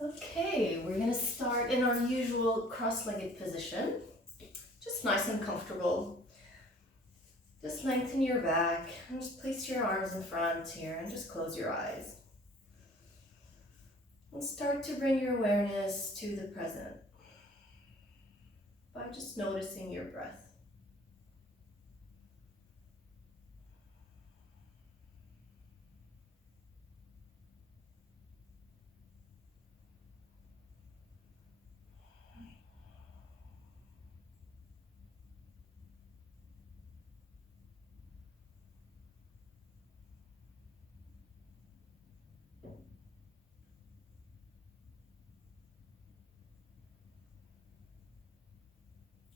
Okay, we're gonna start in our usual cross-legged position. Just nice and comfortable. Just lengthen your back and just place your arms in front here and just close your eyes. And start to bring your awareness to the present by just noticing your breath.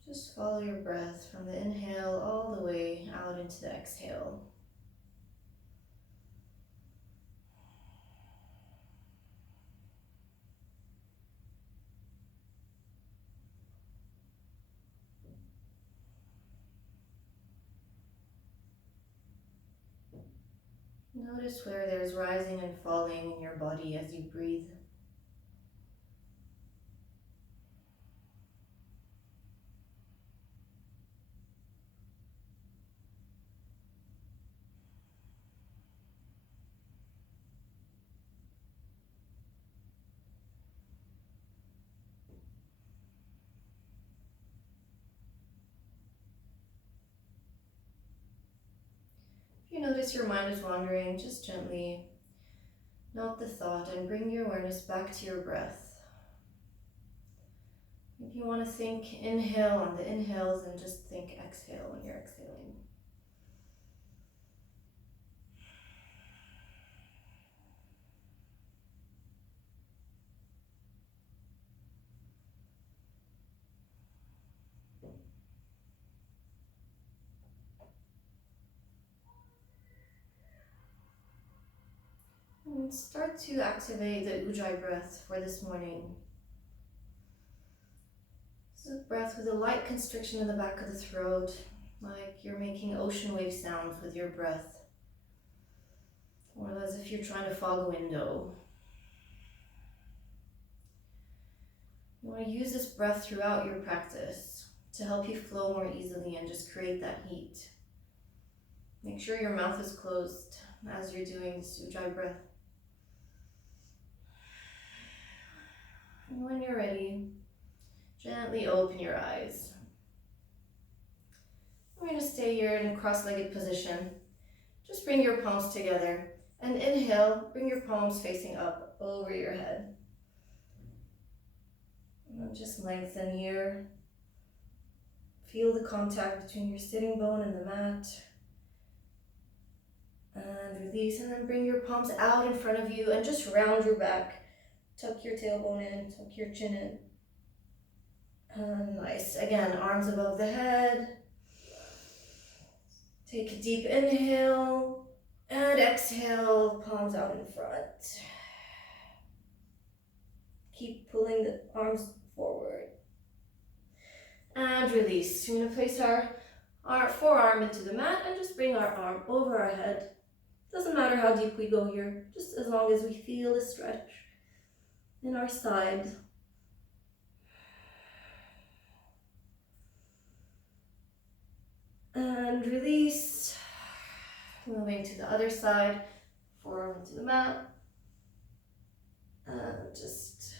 Just follow your breath from the inhale all the way out into the exhale. Notice where there's rising and falling in your body as you breathe. If you notice your mind is wandering, just gently note the thought and bring your awareness back to your breath. If you want to think inhale on the inhales and just think exhale when you're exhaling. And start to activate the Ujjayi breath for this morning. This is a breath with a light constriction in the back of the throat, like you're making ocean wave sounds with your breath, or as if you're trying to fog a window. You want to use this breath throughout your practice to help you flow more easily and just create that heat. Make sure your mouth is closed as you're doing this Ujjayi breath. And when you're ready, gently open your eyes. We're going to stay here in a cross-legged position. Just bring your palms together and inhale, bring your palms facing up over your head. And just lengthen here. Feel the contact between your sitting bone and the mat. And release, and then bring your palms out in front of you and just round your back. Tuck your tailbone in, tuck your chin in. And nice. Again, arms above the head. Take a deep inhale and exhale, palms out in front. Keep pulling the arms forward. And release. We're going to place our forearm into the mat and just bring our arm over our head. Doesn't matter how deep we go here, just as long as we feel the stretch in our side. And release. Moving to the other side, forearm into the mat. And just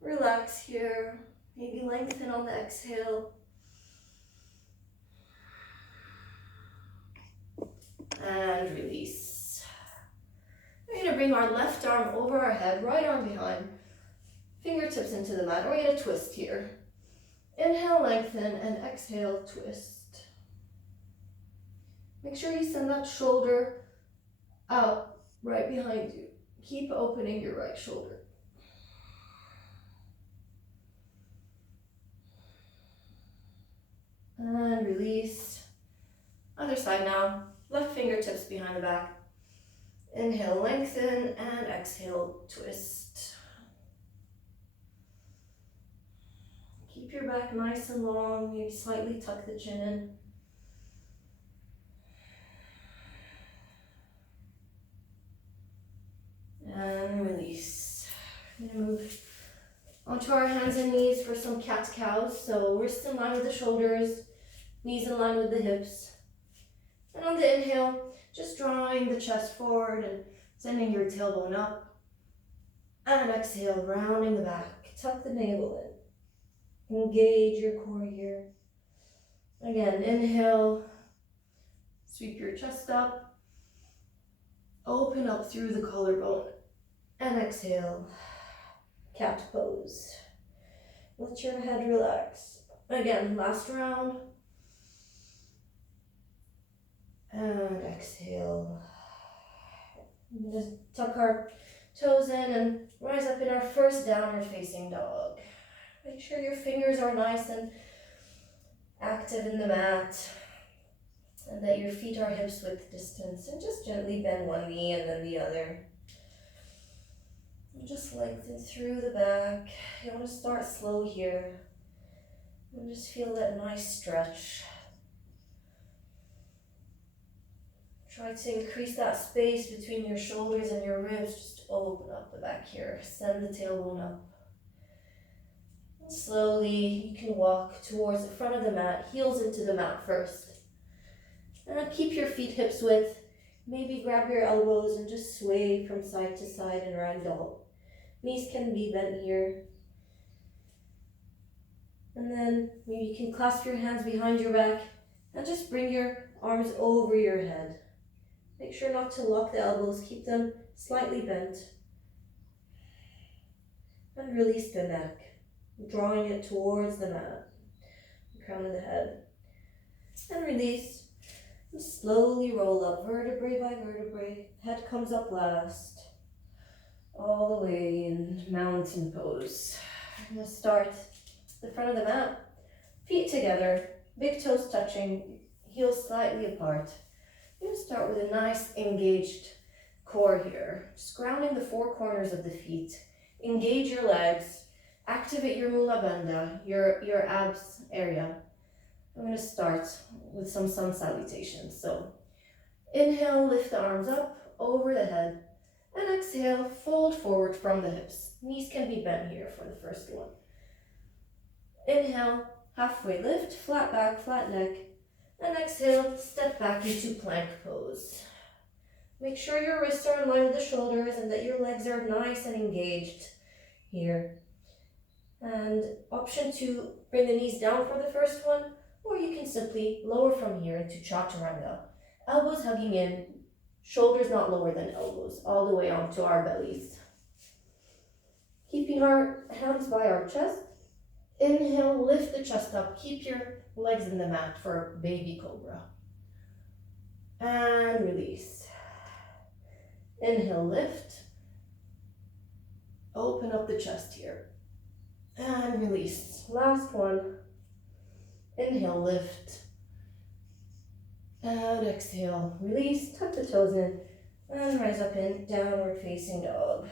relax here. Maybe lengthen on the exhale. And release. We're going to bring our left arm over our head, right arm behind, fingertips into the mat. We're going to twist here. Inhale, lengthen, and exhale, twist. Make sure you send that shoulder out right behind you. Keep opening your right shoulder. And release. Other side now. Left fingertips behind the back. Inhale, lengthen, and exhale, twist. Keep your back nice and long, maybe slightly tuck the chin in. And release. gonna move onto our hands and knees for some cat-cows. So wrists in line with the shoulders, knees in line with the hips. And on the inhale, just drawing the chest forward and sending your tailbone up. And exhale, rounding the back. Tuck the navel in. Engage your core here. Again, inhale, sweep your chest up. Open up through the collarbone. And exhale, cat pose. Let your head relax. Again, last round. And exhale. Just tuck our toes in and rise up in our first downward facing dog. Make sure your fingers are nice and active in the mat, and that your feet are hips width distance, and just gently bend one knee and then the other. And just lengthen through the back. You want to start slow here and just feel that nice stretch. Try to increase that space between your shoulders and your ribs. Just open up the back here. Send the tailbone up. And slowly you can walk towards the front of the mat, heels into the mat first. And keep your feet hips width. Maybe grab your elbows and just sway from side to side in ragdoll. Knees can be bent here. And then maybe you can clasp your hands behind your back and just bring your arms over your head. Make sure not to lock the elbows, keep them slightly bent. And release the neck, drawing it towards the mat, the crown of the head. And release. And slowly roll up, vertebrae by vertebrae. Head comes up last. All the way in mountain pose. I'm going to start the front of the mat. Feet together, big toes touching, heels slightly apart. You're going to start with a nice engaged core here. Just grounding the four corners of the feet. Engage your legs. Activate your mula bandha, your abs area. I'm going to start with some sun salutations. So inhale, lift the arms up over the head. And exhale, fold forward from the hips. Knees can be bent here for the first one. Inhale, halfway lift, flat back, flat neck. And exhale, step back into plank pose. Make sure your wrists are in line with the shoulders and that your legs are nice and engaged here. And option 2, bring the knees down for the first one, or you can simply lower from here into chaturanga. Elbows hugging in, shoulders not lower than elbows, all the way onto our bellies. Keeping our hands by our chest. Inhale, lift the chest up. Keep your legs in the mat for baby cobra. And release. Inhale, lift. Open up the chest here. And release. Last one. Inhale, lift. And exhale, release. Tuck the toes in. And rise up in downward facing dog.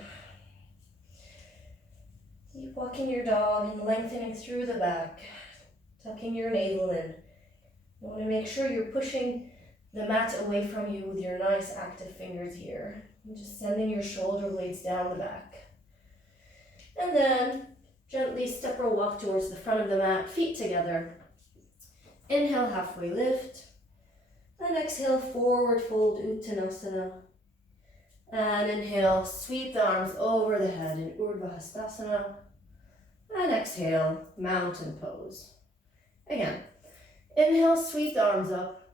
Keep walking your dog and lengthening through the back, tucking your navel in. You want to make sure you're pushing the mat away from you with your nice active fingers here. And just sending your shoulder blades down the back. And then gently step or walk towards the front of the mat, feet together. Inhale, halfway lift. And exhale, forward fold, Uttanasana. And inhale, sweep the arms over the head in Urdhva Hastasana. And exhale, mountain pose. Again, inhale, sweep the arms up.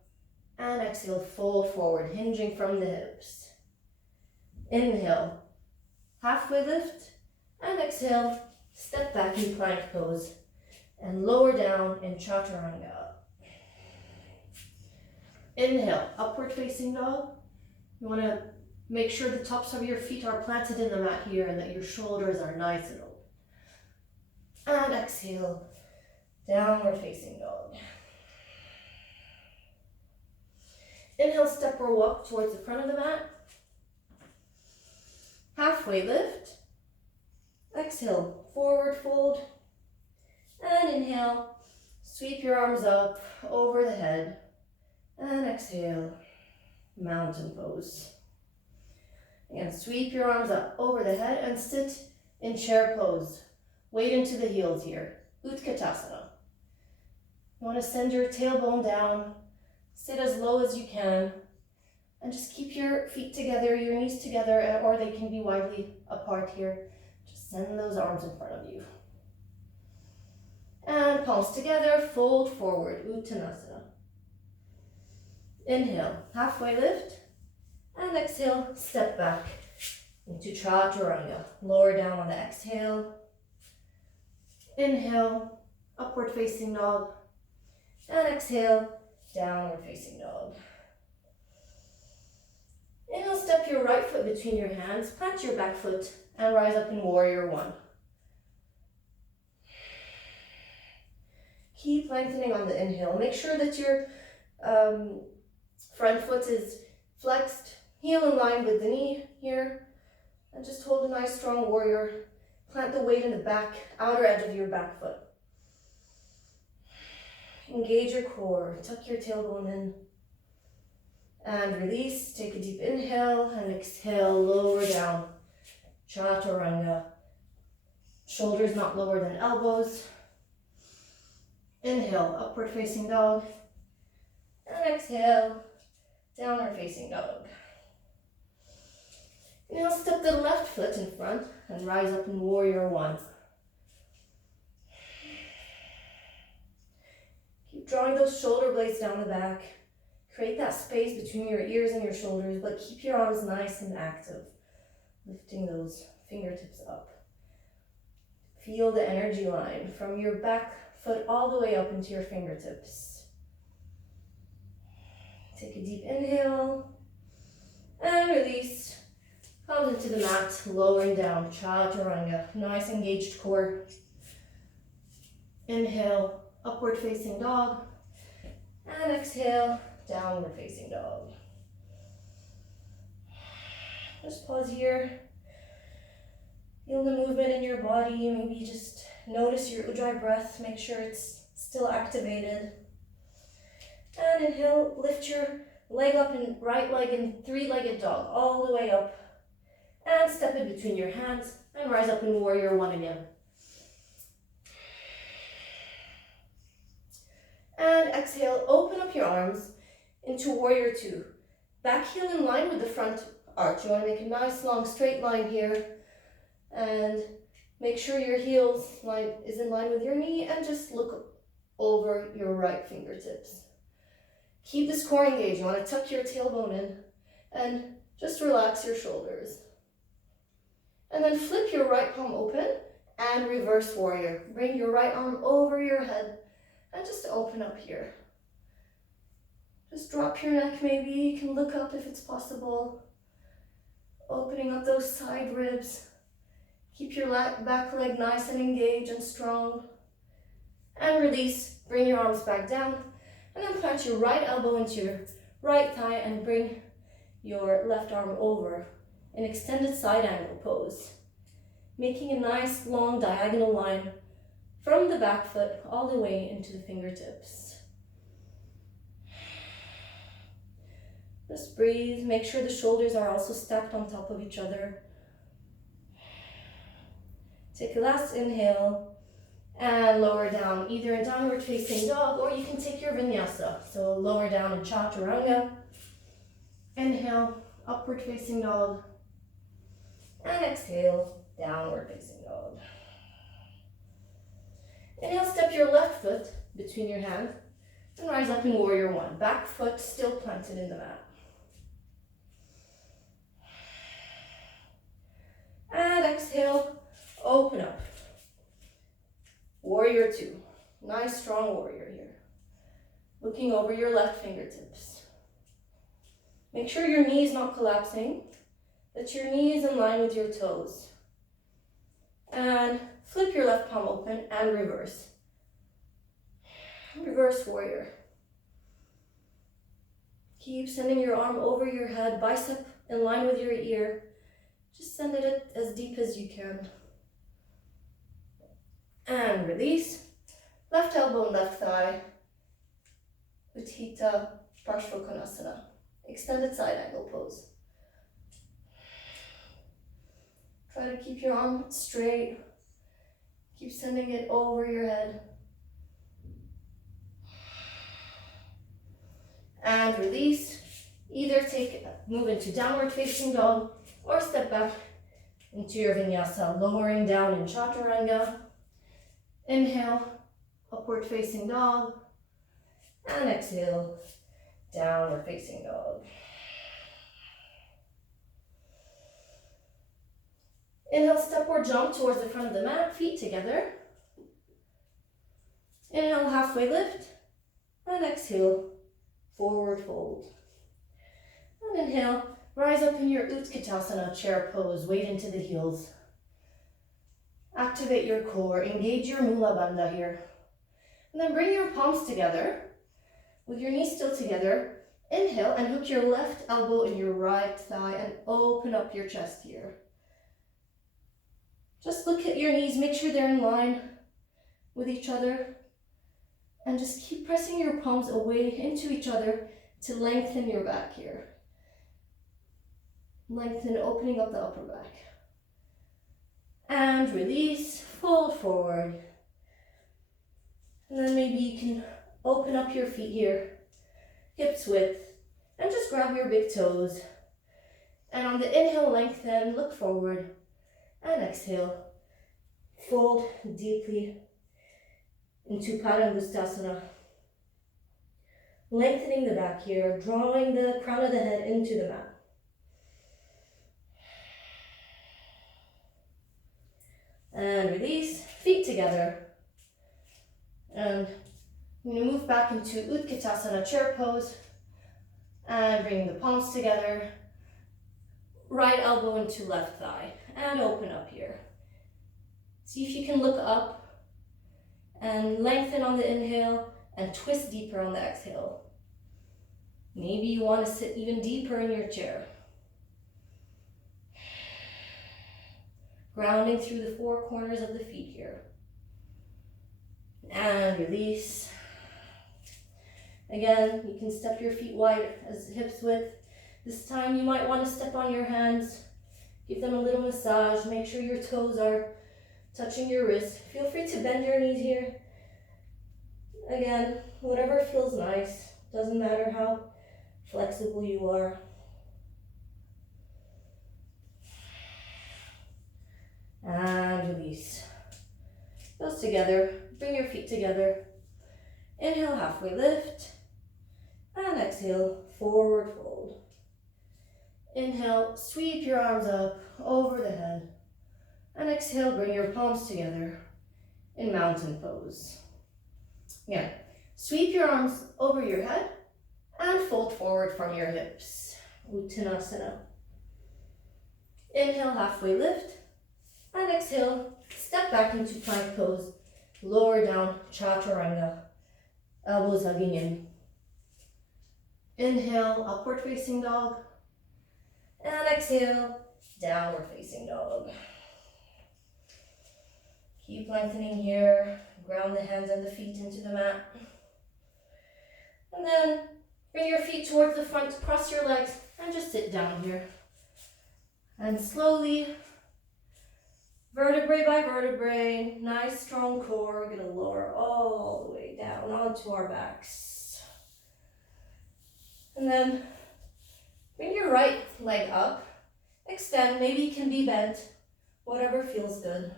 And exhale, fold forward, hinging from the hips. Inhale, halfway lift. And exhale, step back in plank pose. And lower down in chaturanga. Inhale, upward facing dog. You want to make sure the tops of your feet are planted in the mat here and that your shoulders are nice and open. And exhale, downward facing dog. Inhale, step or walk towards the front of the mat. Halfway lift. Exhale, forward fold. And inhale, sweep your arms up over the head. And exhale, mountain pose. Again, sweep your arms up over the head and sit In chair pose, weight into the heels here, Utkatasana. You want to send your tailbone down, sit as low as you can, and just keep your feet together, your knees together, or they can be widely apart here. Just send those arms in front of you. And palms together, fold forward, Uttanasana. Inhale, halfway lift, and exhale, step back into Chaturanga. Lower down on the exhale. Inhale, upward facing dog, and exhale, downward facing dog. Inhale, step your right foot between your hands, plant your back foot, and rise up in warrior one. Keep lengthening on the inhale. Make sure that your front foot is flexed, heel in line with the knee here, and just hold a nice strong warrior. Plant the weight in the back, outer edge of your back foot. Engage your core, tuck your tailbone in, and release. Take a deep inhale and exhale, lower down, Chaturanga. Shoulders not lower than elbows. Inhale, upward facing dog, and exhale, downward facing dog. Now step the left foot in front and rise up in warrior one. Keep drawing those shoulder blades down the back. Create that space between your ears and your shoulders, but keep your arms nice and active, lifting those fingertips up. Feel the energy line from your back foot all the way up into your fingertips. Take a deep inhale and release. Palms into the mat, lowering down, Chaturanga. Nice engaged core. Inhale, upward facing dog, and exhale, downward facing dog. Just pause here. Feel the movement in your body. Maybe just notice your Ujjayi breath. Make sure it's still activated. And inhale, lift your leg up in right leg in three-legged dog, all the way up. And step in between your hands and rise up in warrior one again. And exhale, open up your arms into warrior two. Back heel in line with the front arch. You want to make a nice long straight line here. And make sure your heels is in line with your knee, and just look over your right fingertips. Keep this core engaged. You want to tuck your tailbone in and just relax your shoulders. And then flip your right palm open and reverse warrior. Bring your right arm over your head and just open up here. Just drop your neck maybe. You can look up if it's possible. Opening up those side ribs. Keep your back leg nice and engaged and strong. And release. Bring your arms back down. And then plant your right elbow into your right thigh and bring your left arm over. An extended side angle pose, making a nice long diagonal line from the back foot all the way into the fingertips. Just breathe, make sure the shoulders are also stacked on top of each other. Take a last inhale and lower down, either in downward facing dog, or you can take your vinyasa. So lower down in Chaturanga. Inhale, upward facing dog. And exhale, downward facing dog. Inhale, step your left foot between your hands and rise up in warrior one. Back foot still planted in the mat. And exhale, open up. Warrior two. Nice strong warrior here. Looking over your left fingertips. Make sure your knee is not collapsing, that your knee is in line with your toes. And flip your left palm open and reverse. Reverse warrior. Keep sending your arm over your head, bicep in line with your ear. Just send it as deep as you can. And release. Left elbow, left thigh. Utthita Parshvakonasana. Extended side angle pose. Try Try to keep your arm straight. Keep sending it over your head. And release. Either move into downward facing dog or step back into your vinyasa, lowering down in chaturanga. Inhale, upward facing dog. And exhale, downward facing dog. Inhale, step or jump towards the front of the mat, feet together. Inhale, halfway lift. And exhale, forward fold. And inhale, rise up in your Utkatasana chair pose, weight into the heels. Activate your core, engage your Mula Bandha here. And then bring your palms together, with your knees still together. Inhale and hook your left elbow in your right thigh and open up your chest here. Just look at your knees, make sure they're in line with each other. And just keep pressing your palms away into each other to lengthen your back here. Lengthen, opening up the upper back. And release, fold forward. And then maybe you can open up your feet here, hips width, and just grab your big toes. And on the inhale, lengthen, look forward, and exhale. Fold deeply into Padangustasana. Lengthening the back here, drawing the crown of the head into the mat. And release, feet together. And I'm going to move back into Utkatasana chair pose. And bring the palms together. Right elbow into left thigh. And open up here. See if you can look up. And lengthen on the inhale. And twist deeper on the exhale. Maybe you want to sit even deeper in your chair. Grounding through the four corners of the feet here. And release. Again, you can step your feet wide as hips width. This time you might want to step on your hands. Give them a little massage. Make sure your toes are touching your wrist. Feel free to bend your knees here. Again, whatever feels nice. Doesn't matter how flexible you are. And release. Those together. Bring your feet together. Inhale, halfway lift. And exhale, forward fold. Inhale, sweep your arms up over the head. And exhale, bring your palms together in mountain pose. Again, sweep your arms over your head and fold forward from your hips. Uttanasana. Inhale, halfway lift. And exhale, step back into plank pose. Lower down, chaturanga. Elbows hugging in. Inhale, upward facing dog. And exhale, downward facing dog. Keep lengthening here. Ground the hands and the feet into the mat. And then bring your feet towards the front, cross your legs, and just sit down here. And slowly, vertebrae by vertebrae, nice strong core. We're going to lower all the way down onto our backs. And then bring your right leg up, extend, maybe it can be bent, whatever feels good.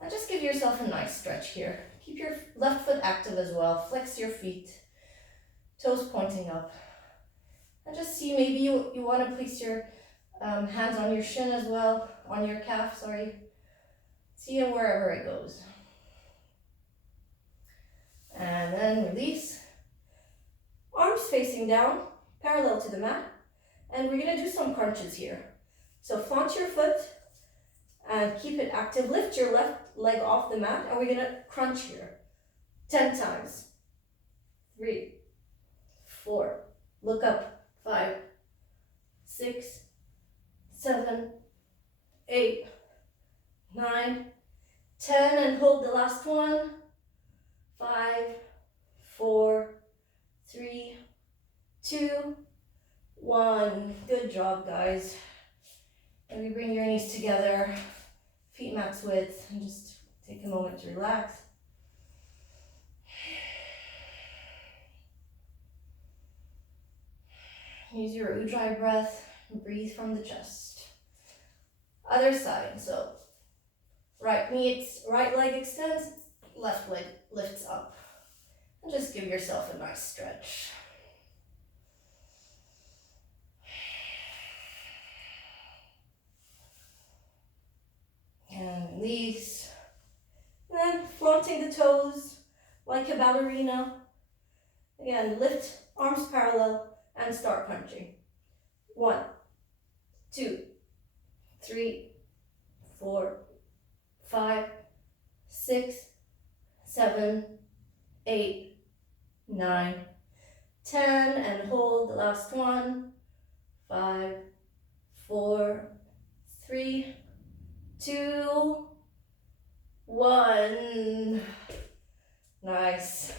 And just give yourself a nice stretch here. Keep your left foot active as well, flex your feet, toes pointing up. And just see, maybe you want to place your hands on your shin as well, on your calf, sorry. See it wherever it goes. And then release. Arms facing down, parallel to the mat. And we're going to do some crunches here. So flaunt your foot and keep it active. Lift your left leg off the mat and we're going to crunch here. 10 times. 3, 4, look up. 5, 6, 7, 8, 9, 10, and hold the last one. 5, 4, 3, 2, 1. Good job, guys. And we bring your knees together. together, feet max width, and just take a moment to relax. Use your Ujjayi breath and breathe from the chest. Other side, so right leg extends, left leg lifts up. And just give yourself a nice stretch. And release. And then flaunting the toes like a ballerina. Again, lift arms parallel and start punching. 1, 2, 3, 4, 5, 6, 7, 8, 9, 10, and hold the last one. 5, 4, 3, 2, 1. Nice.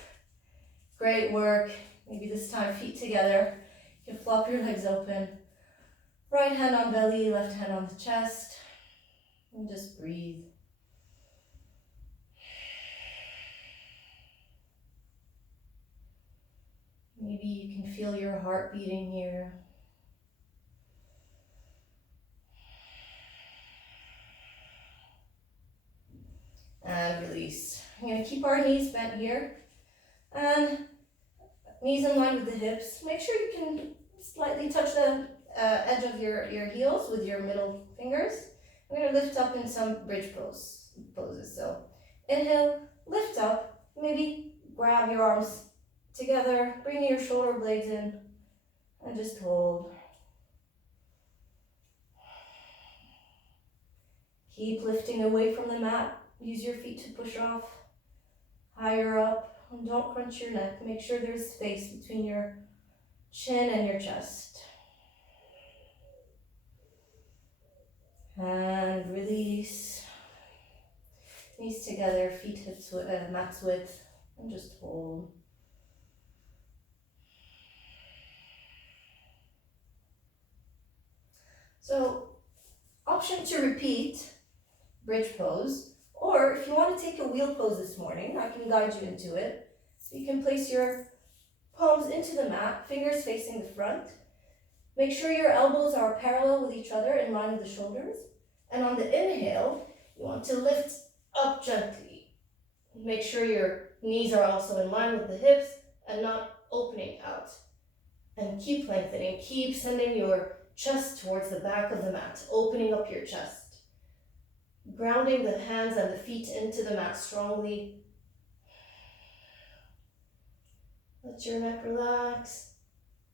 Great work. Maybe this time feet together. You can flop your legs open. Right hand on belly, left hand on the chest. And just breathe. Maybe you can feel your heart beating here. And release. I'm going to keep our knees bent here. And knees in line with the hips. Make sure you can slightly touch the edge of your heels with your middle fingers. We're going to lift up in some bridge poses. So inhale, lift up. Maybe grab your arms together, bring your shoulder blades in, and just hold. Keep lifting away from the mat. Use your feet to push off. Higher up, and don't crunch your neck. Make sure there's space between your chin and your chest. And release. Knees together, feet hips max width, and just hold. So, option to repeat bridge pose, or if you want to take a wheel pose this morning, I can guide you into it. So you can place your palms into the mat, fingers facing the front. Make sure your elbows are parallel with each other in line with the shoulders. And on the inhale, you want to lift up gently. Make sure your knees are also in line with the hips and not opening out. And keep lengthening, keep sending your chest towards the back of the mat, opening up your chest. Grounding the hands and the feet into the mat strongly. Let your neck relax.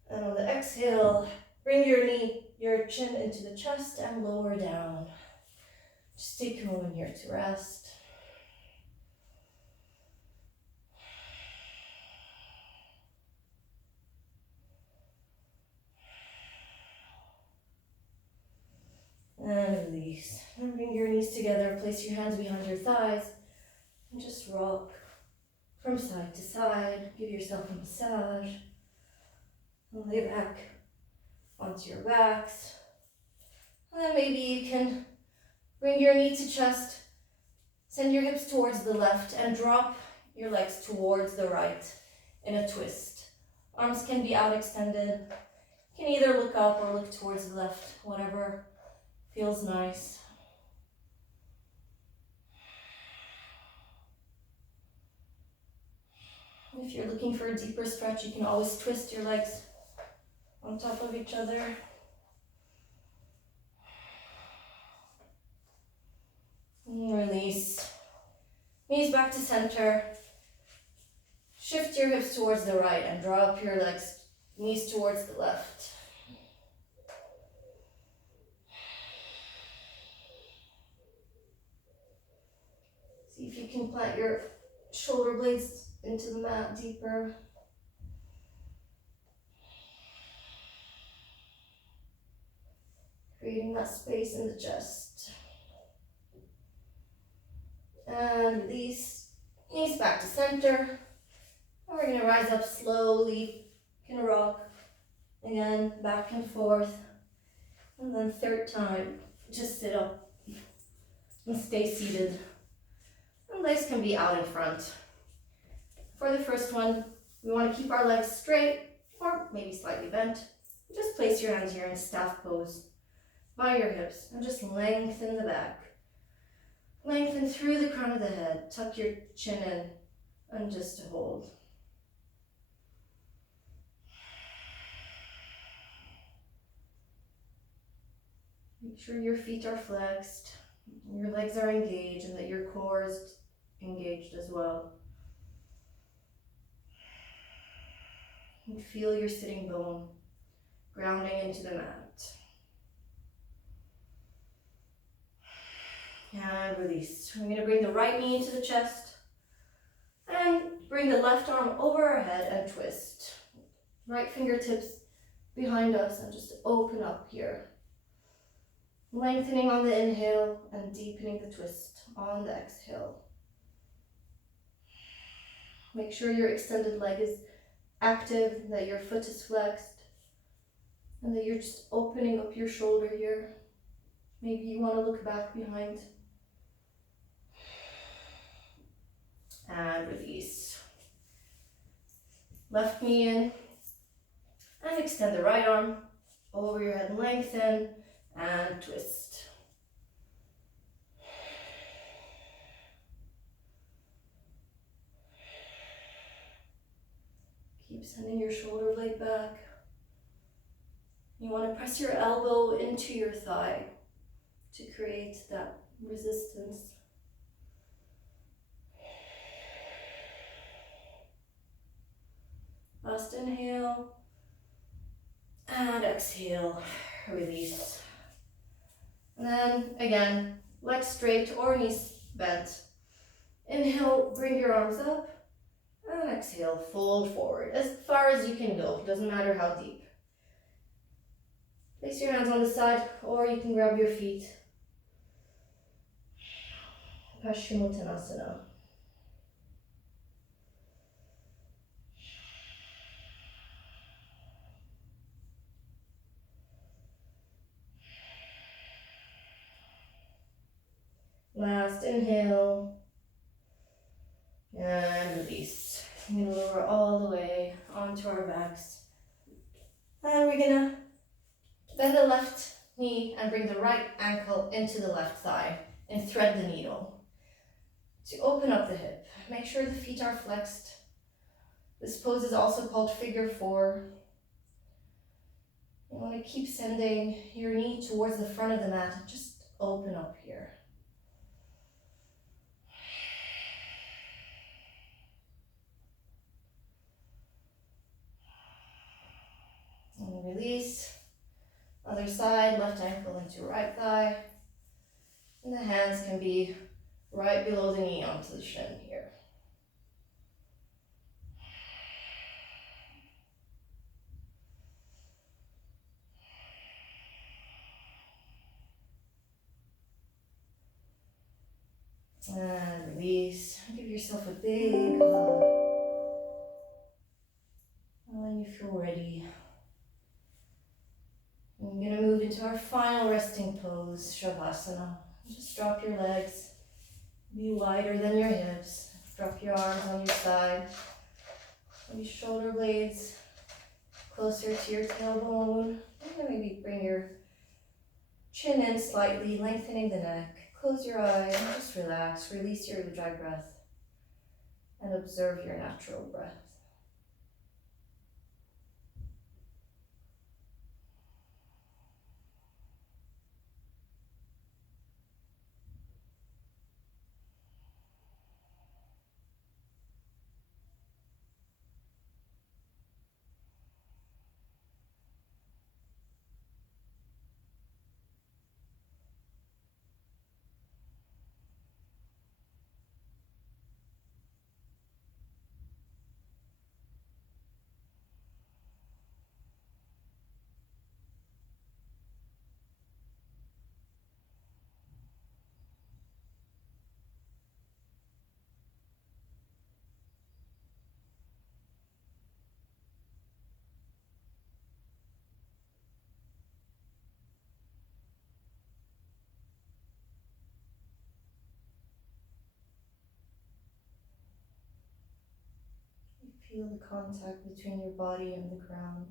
And on the exhale, bring your chin into the chest and lower down. Just take a moment here to rest. And release. And bring your knees together, place your hands behind your thighs, and just rock from side to side. Give yourself a massage. And lay back onto your backs. And then maybe you can bring your knee to chest, send your hips towards the left, and drop your legs towards the right in a twist. Arms can be out extended. You can either look up or look towards the left, whatever feels nice. If you're looking for a deeper stretch, you can always twist your legs on top of each other. And release. Knees back to center. Shift your hips towards the right and draw up your legs, knees towards the left. See if you can plant your shoulder blades into the mat deeper. Creating that space in the chest. And release. Knees back to center. And we're going to rise up slowly. You can rock. Again, back and forth. And then third time, just sit up and stay seated. And legs can be out in front. For the first one, we want to keep our legs straight or maybe slightly bent. Just place your hands here in staff pose by your hips and just lengthen the back. Lengthen through the crown of the head. Tuck your chin in and just hold. Make sure your feet are flexed, your legs are engaged, and that your core is engaged as well. And feel your sitting bone grounding into the mat. And release. We're going to bring the right knee into the chest and bring the left arm over our head and twist. Right fingertips behind us and just open up here. Lengthening on the inhale and deepening the twist on the exhale. Make sure your extended leg is active, that your foot is flexed, and that you're just opening up your shoulder here. Maybe you want to look back behind. And release. Left knee in and extend the right arm over your head, lengthen and twist. Keep sending your shoulder blade back. You want to press your elbow into your thigh to create that resistance. Last inhale and exhale, release. And then again, legs straight or knees bent. Inhale, bring your arms up, and exhale, fold forward as far as you can go, doesn't matter how deep. Place your hands on the side or you can grab your feet. Paschimottanasana. Last inhale and release. I'm going to lower all the way onto our backs. And we're going to bend the left knee and bring the right ankle into the left thigh and thread the needle. To open up the hip, make sure the feet are flexed. This pose is also called figure four. You want to keep sending your knee towards the front of the mat. Just open up here. And release. Other side, left ankle into right thigh. And the hands can be right below the knee onto the shin here. And release. Give yourself a big hug. And when you feel ready, I'm going to move into our final resting pose, Shavasana. Just drop your legs, be wider than your hips. Drop your arms on your side. Maybe shoulder blades closer to your tailbone. And then maybe bring your chin in slightly, lengthening the neck. Close your eyes and just relax. Release your Ujjayi breath and observe your natural breath. Feel the contact between your body and the ground.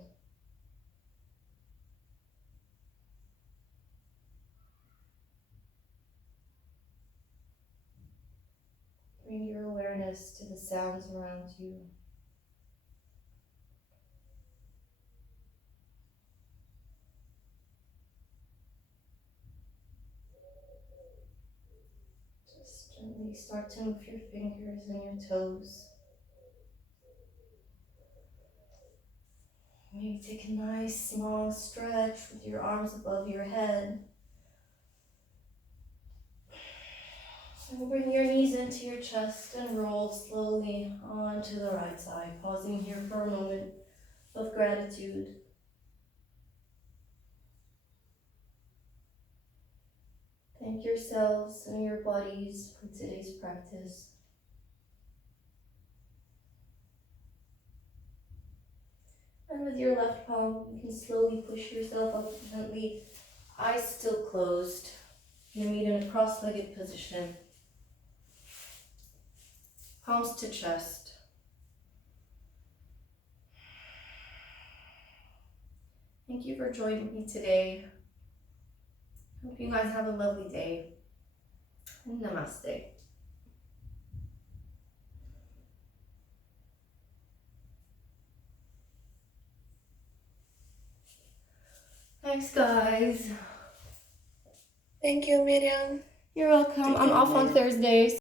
Bring your awareness to the sounds around you. Just gently start to move your fingers and your toes. Maybe take a nice long stretch with your arms above your head. And bring your knees into your chest and roll slowly onto the right side, pausing here for a moment of gratitude. Thank yourselves and your bodies for today's practice. And with your left palm, you can slowly push yourself up gently, eyes still closed. You meet in a cross-legged position. Palms to chest. Thank you for joining me today. Hope you guys have a lovely day. Namaste. Thanks, guys. Thank you, Myriam. You're welcome. I'm off on Thursdays.